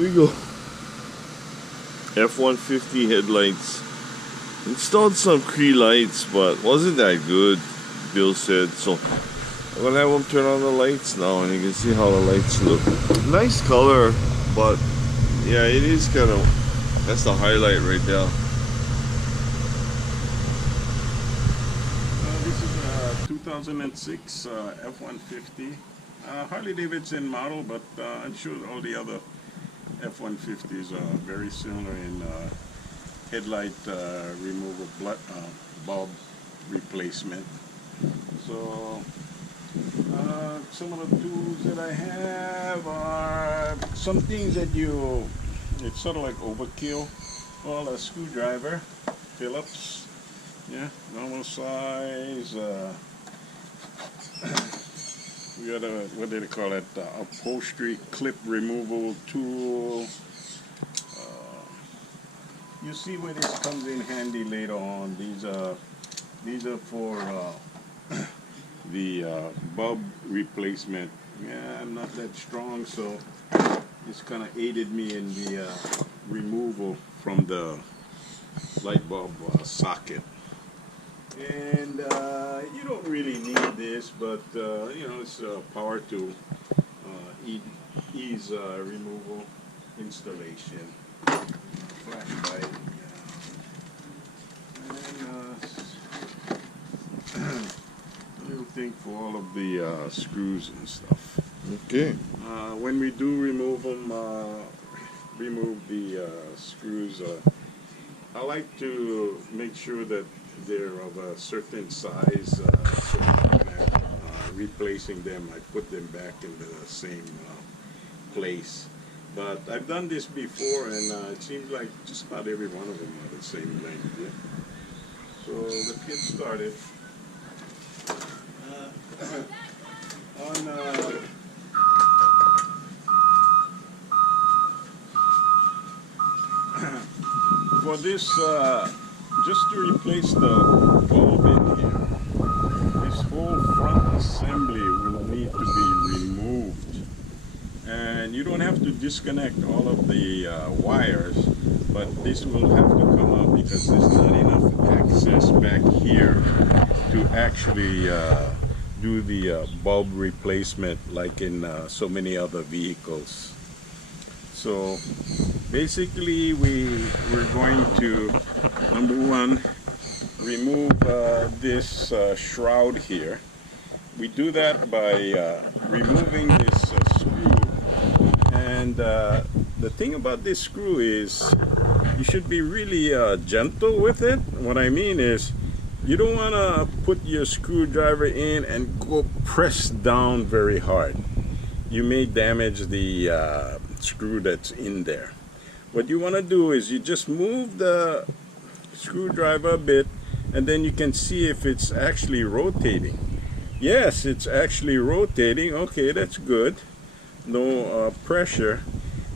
we go. F-150 headlights. Installed some CREE lights, but wasn't that good, Bill said. So I'm gonna have them turn on the lights now, and you can see how the lights look. Nice color, but yeah, it is kind of, that's the highlight right there. This is a 2006 F-150. Harley Davidson model, but I'm sure all the other F-150s are very similar in headlight removal, bulb replacement. So some of the tools that I have are some things that it's sort of like overkill. Well, a screwdriver, Phillips, yeah, normal size. We got a, what do they call it, upholstery clip removal tool. You see where this comes in handy later on. These are for the bulb replacement. Yeah, I'm not that strong, so this kind of aided me in the removal from the light bulb socket. And you don't really need this, but you know, it's a power tool, ease removal, installation, flashlight, and little thing for all of the screws and stuff. Okay. When we do remove them, remove the screws, I like to make sure that they're of a certain size, so when I'm replacing them, I put them back in the same place. But I've done this before, and it seems like just about every one of them are the same length. Yeah? So let's get started. For this, just to replace the bulb in here, this whole front assembly will need to be removed. And you don't have to disconnect all of the wires, but this will have to come out because there's not enough access back here to actually do the bulb replacement like in so many other vehicles. So basically we're going to, number one, remove this shroud here. We do that by removing this screw. And the thing about this screw is you should be really gentle with it. What I mean is you don't want to put your screwdriver in and go press down very hard. You may damage the screw that's in there. What you want to do is you just move the screwdriver a bit, and then you can see if it's actually rotating. Yes, it's actually rotating. Okay, that's good. No pressure.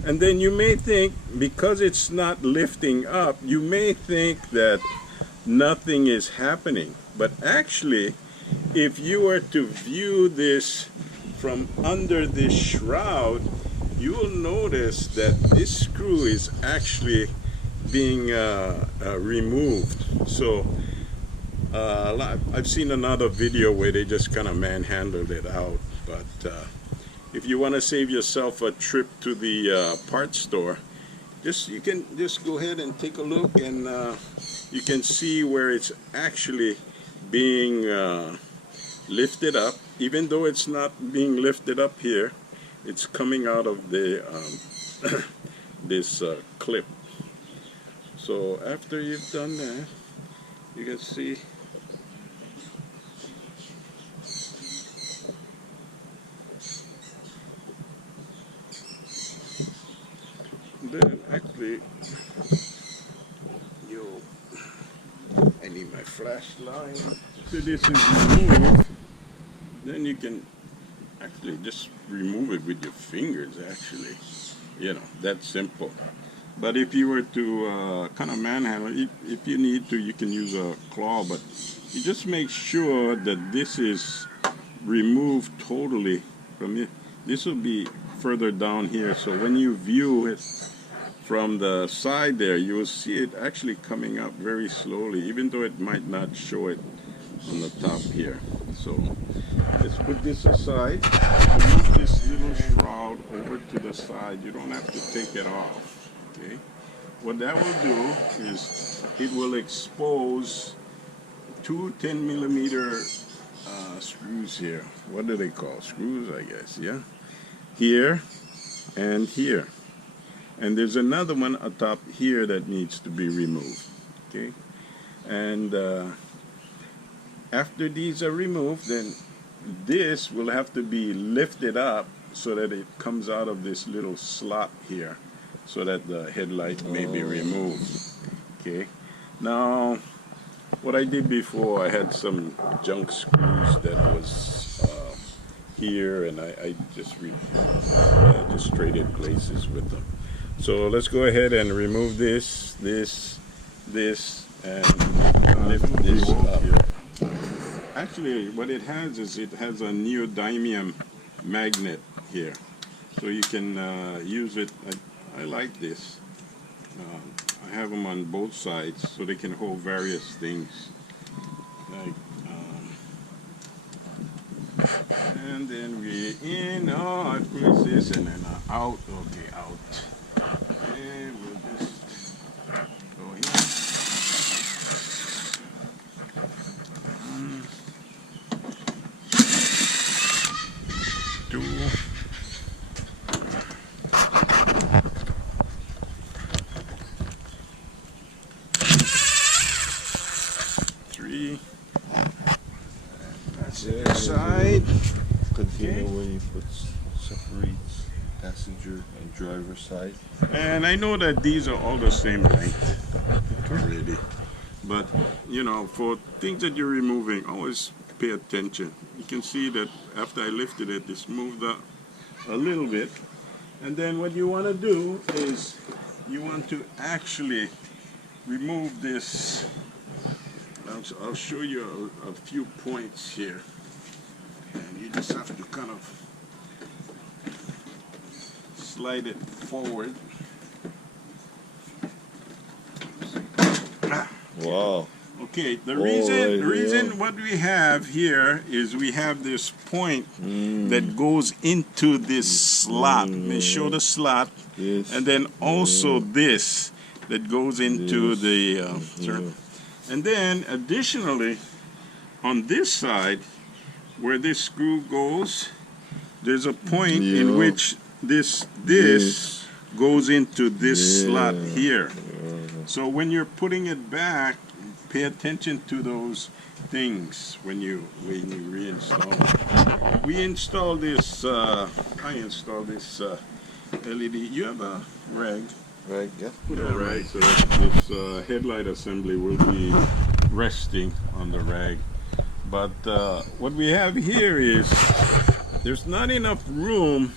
And then you may think, because it's not lifting up, you may think that nothing is happening. But actually, if you were to view this from under this shroud, you will notice that this screw is actually being removed. So I've seen another video where they just kind of manhandled it out. But if you want to save yourself a trip to the parts store, you can just go ahead and take a look, and you can see where it's actually being lifted up. Even though it's not being lifted up here, it's coming out of the this clip. So after you've done that, you can see then actually I need my flashlight. So this is removed. Then you can actually just remove it with your fingers, actually. You know, that's simple. But if you were to kind of manhandle, if you need to, you can use a claw, but you just make sure that this is removed totally from it. This will be further down here. So when you view it from the side there, you will see it actually coming up very slowly, even though it might not show it on the top here. So let's put this aside. Move this little shroud over to the side. You don't have to take it off. Okay. What that will do is it will expose two 10mm screws here. What do they call screws? I guess, yeah. Here and here. And there's another one atop here that needs to be removed. Okay. And after these are removed, then this will have to be lifted up so that it comes out of this little slot here, so that the headlight may be removed. Okay. Now, what I did before, I had some junk screws that was here, and I just traded places with them. So let's go ahead and remove this, and lift this up. Actually, what it has is it has a neodymium magnet here, so you can use it. I like this. I have them on both sides so they can hold various things. Like, and then we're in. Oh, I push this and then out. Okay, out. And we'll just go here. 2. 3. That's it. Side. Continue where you put separates passenger and driver side. And I know that these are all the same length already, but you know, for things that you're removing, always pay attention. You can see that after I lifted it, it's moved up a little bit, and then what you want to do is you want to actually remove this. I'll show you a few points here, and you just have to kind of slide it forward. Wow. Okay, the reason what we have here is we have this point that goes into this slot. Let me show the slot. Yes. And then also this that goes into the and then additionally on this side where this screw goes, there's a point in which this goes into this slot here. So when you're putting it back, pay attention to those things when you reinstall. We installed this. I installed this LED. You have a rag. Right, yeah. Put a rag so that this headlight assembly will be resting on the rag. But what we have here is there's not enough room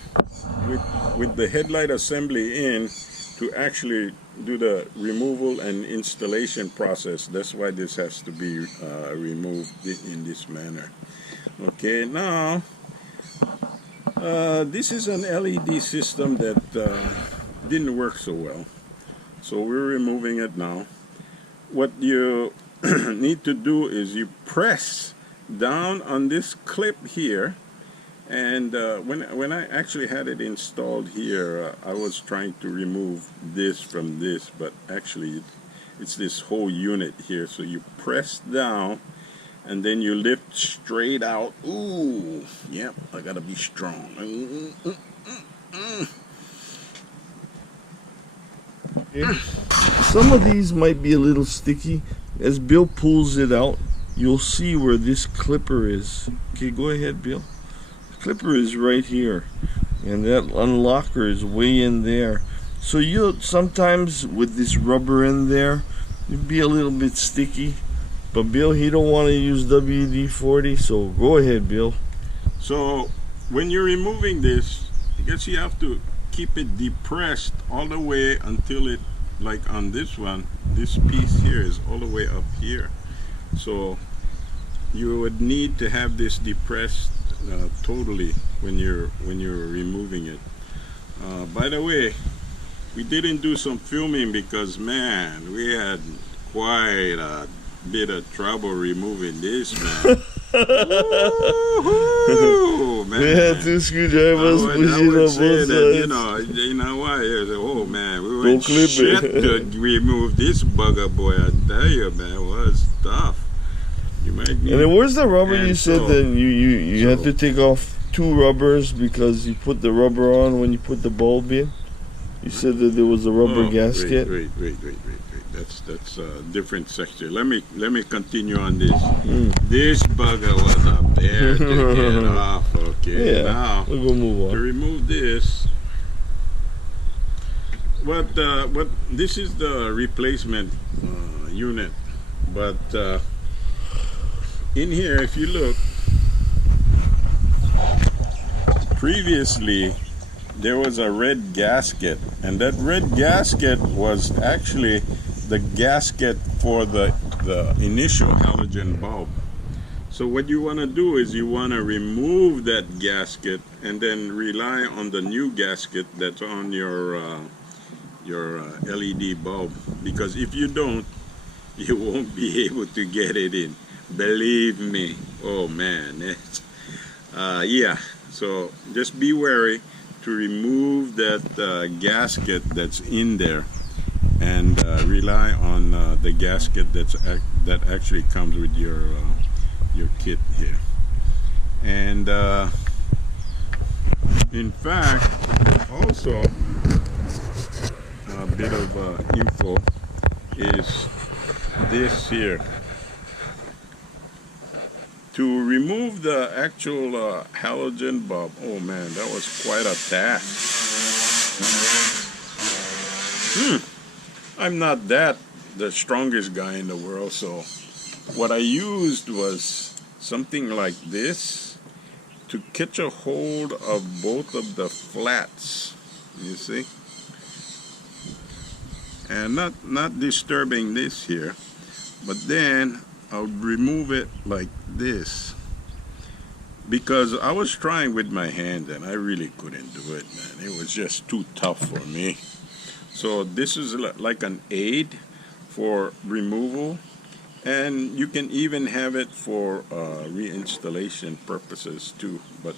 with the headlight assembly in to actually do the removal and installation process. That's why this has to be removed in this manner. Okay, now this is an LED system that didn't work so well, so we're removing it now. What you need to do is you press down on this clip here, and when I actually had it installed here, I was trying to remove this from this, but actually it's this whole unit here. So you press down and then you lift straight out. Ooh, yep, I gotta be strong. Some of these might be a little sticky. As Bill pulls it out, you'll see where this clipper is. Okay, go ahead, Bill. The clipper is right here, and that unlocker is way in there. So you'll sometimes with this rubber in there, it'd be a little bit sticky. But Bill, he don't want to use WD-40, so go ahead, Bill. So when you're removing this, I guess you have to keep it depressed all the way until it, like on this one, this piece here is all the way up here. So you would need to have this depressed totally when you're removing it. By the way, we didn't do some filming because, man, we had quite a bit of trouble removing this, man. Woo-hoo, man. We had two screwdrivers pushing on both sides. You know what? Oh man, we went clip shit it. to remove this bugger boy. I tell you, man, it was tough. You might be. And then where's the rubber? And You said so- that you had to take off 2 rubbers because you put the rubber on when you put the bulb in. You said that there was a rubber gasket. Wait. That's a different section. Let me continue on this. This bugger was a bear to get off. Okay, Yeah, now we'll go move to on. remove this. What this is the replacement unit, but in here, if you look, previously there was a red gasket, and that red gasket was actually the gasket for the initial halogen bulb. So what you want to do is you want to remove that gasket and then rely on the new gasket that's on your LED bulb, because if you don't, you won't be able to get it in. Believe me. Oh man. Yeah. So just be wary to remove that gasket that's in there, and rely on the gasket that actually comes with your kit here. And in fact, also a bit of info is this here. To remove the actual halogen bulb, oh man, that was quite a task. I'm not the strongest guy in the world, so what I used was something like this to catch a hold of both of the flats, you see, and not disturbing this here, but then I'll remove it like this, because I was trying with my hand and I really couldn't do it, man. It was just too tough for me. So this is like an aid for removal, and you can even have it for reinstallation purposes too, but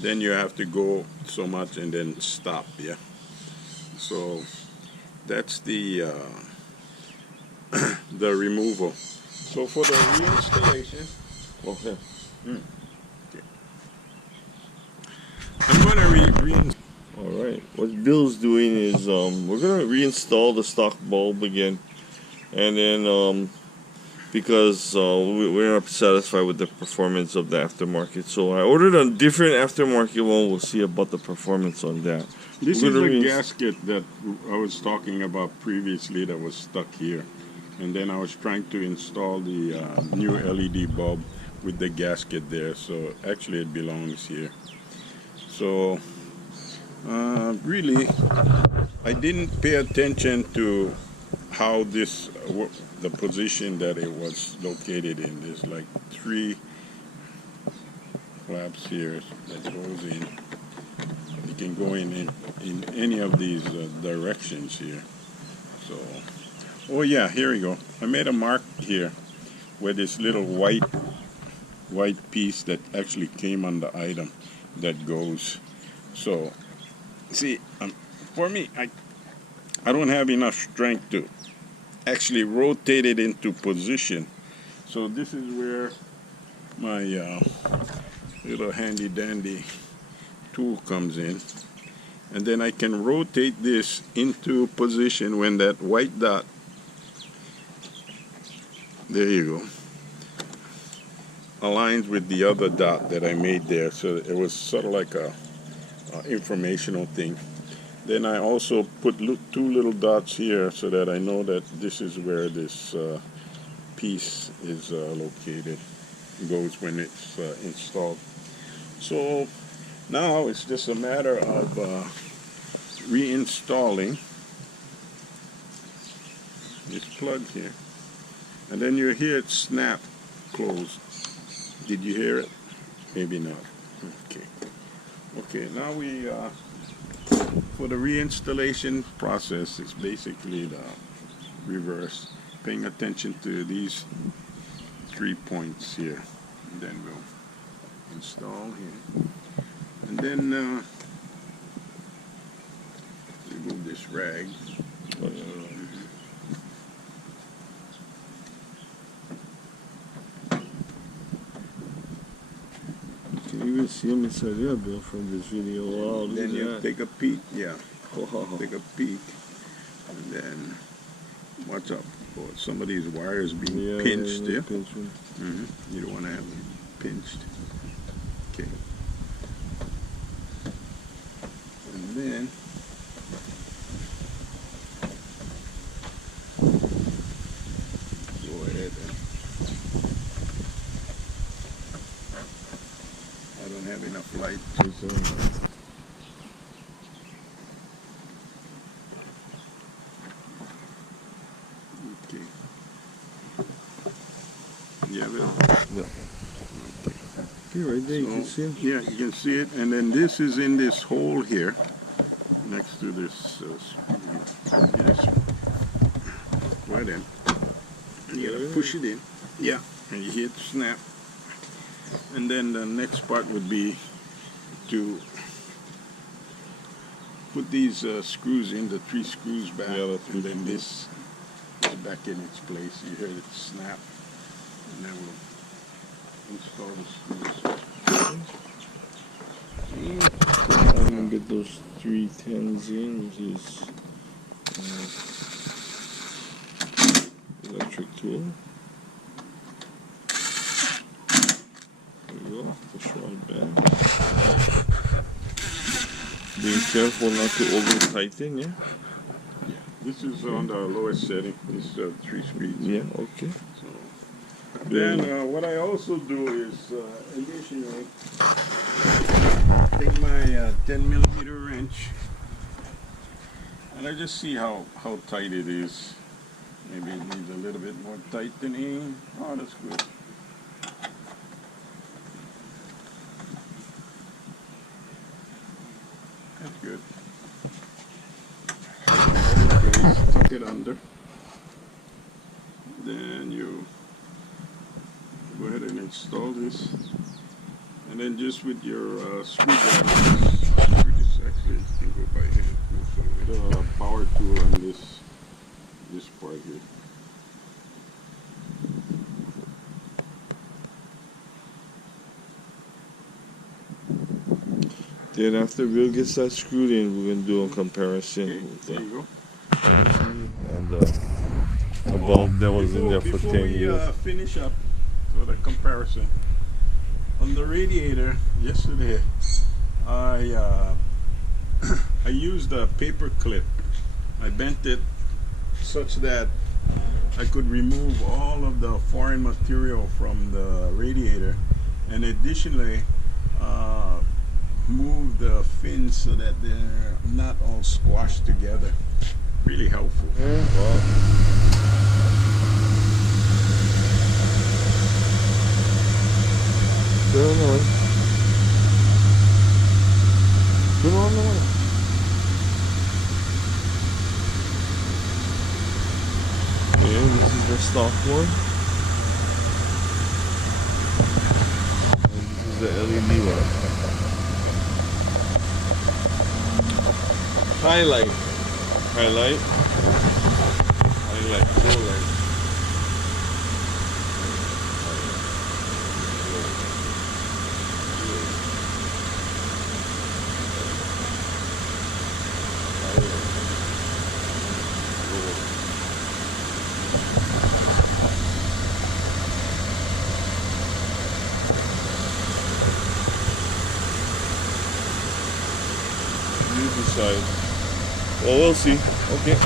then you have to go so much and then stop. Yeah, so that's the the removal. So for the reinstallation, okay. Okay. I'm going to reinstall. Alright, what Bill's doing is we're going to reinstall the stock bulb again, and then because we're not satisfied with the performance of the aftermarket, so I ordered a different aftermarket one. We'll see about the performance on that. This is the gasket that I was talking about previously that was stuck here, and then I was trying to install the new LED bulb with the gasket there, so actually it belongs here. So really, I didn't pay attention to how this the position that it was located in. There's like 3 flaps here that goes in. You can go in any of these directions here. So, oh yeah, here we go. I made a mark here where this little white piece that actually came on the item that goes. So, see, for me, I don't have enough strength to actually rotate it into position. So this is where my little handy dandy tool comes in, and then I can rotate this into position when that white dot, there you go, aligns with the other dot that I made there. So it was sort of like a informational thing. Then I also put 2 little dots here so that I know that this is where this piece is located, goes when it's installed. So now it's just a matter of reinstalling this plug here, and then you hear it snap closed. Did you hear it? Maybe not. Okay. Okay, now we for the reinstallation process, it's basically the reverse. Paying attention to these 3 points here. And then we'll install here. And then remove this rag. You can even see them inside there, Bill, from this video. Wow, look Then at you that. take a peek, yeah. Wow. Take a peek, and then watch out for some of these wires being pinched. Yeah, you don't want to have them pinched. Okay, and then go ahead and I don't have enough light. Okay. Yeah, Bill. Yeah. Okay, right there, you can see it. Yeah, you can see it. And then this is in this hole here, next to this. Yes. Go ahead in. And you gotta push it in. Yeah. And you hit snap. And then the next part would be to put these screws in, the 3 screws back. Yeah, the 3 and then this is back in its place. You hear it snap. And then we'll install the screws. I'm gonna get those 310s in with his electric tool. There you go, push right back. Being careful not to over tighten, yeah? Yeah, this is on the lowest setting. This 3 speeds. Yeah, okay. So then what I also do is additionally take my 10mm wrench and I just see how tight it is. Maybe it needs a little bit more tightening. Oh, that's good. That's good. Okay, tuck it under. Then you go ahead and install this. And then just with your screwdriver, this actually can go by hand too. So with a power tool on this part here. Then after Bill gets that screwed in, we're gonna do a comparison Okay, with there you go. and a bulb that was in there for 10 years. Before we finish up, so the comparison. On the radiator yesterday, I I used a paper clip. I bent it such that I could remove all of the foreign material from the radiator, and additionally move the fins so that they're not all squashed together. Really helpful. Wow. Get on the way. Get on the way. Okay, this is the stock one. And this is the LED one. Highlight. Highlight. Highlight. Full light. You decide. Well, we'll see. Okay.